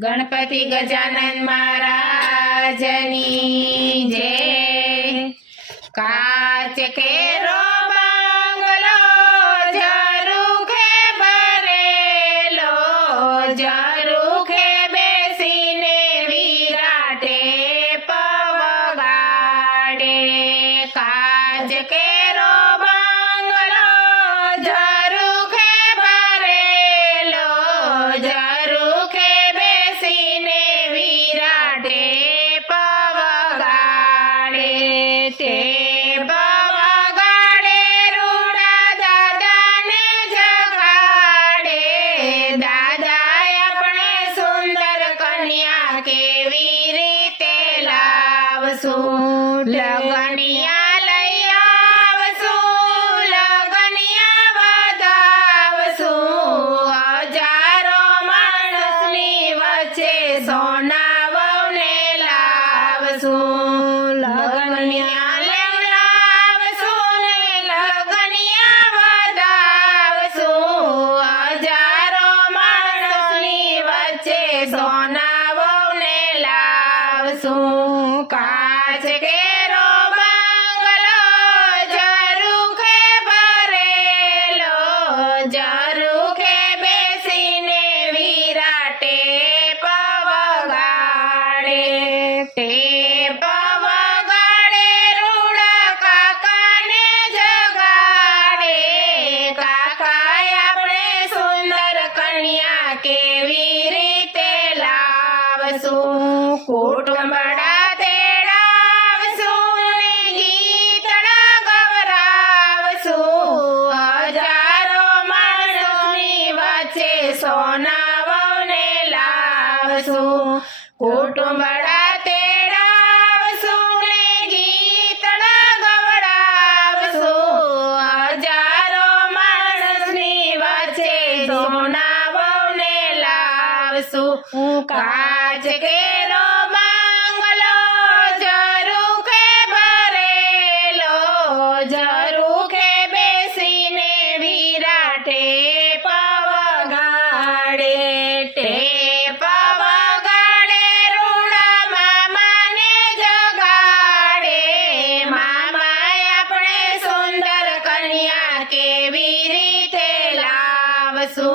ગણપતિ ગજાનન મહારાજની જય કાચ કેરો શું કાચ કેરો બંગલો જરૂખે ભરેલો જરૂખે બેસીને વિરાટે પવગાડે તે પવગાડે રૂડા કાકાને જગાડે કાકા આપણે સુંદર કન્યા કેવી રીતે લાવશું કોડ આવશો કુટુંબડા તેડાવશો ને ગીતડા ગવડાવશો હજારો માણસની વચ્ચે સોનાવને લાવશો હું કાચ કેરો માંગલો જરૂખે ભરેલો જરૂખે બેસીને વિરાટે વસુ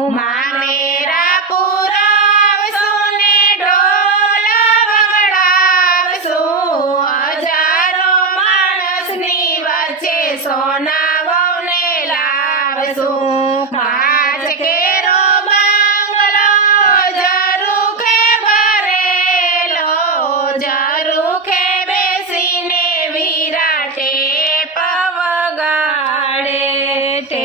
ઉમા મેરા પુરાવસુ ને ઢોલ વગડાવસુ હજારો માણસની વચ્ચે સોના વવને લાવસુ પાંચ કેરો બંગલો જરૂખે ભરેલો જરૂખે બેસીને વિરાટે પવગાડે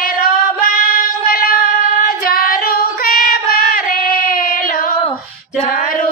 Claro,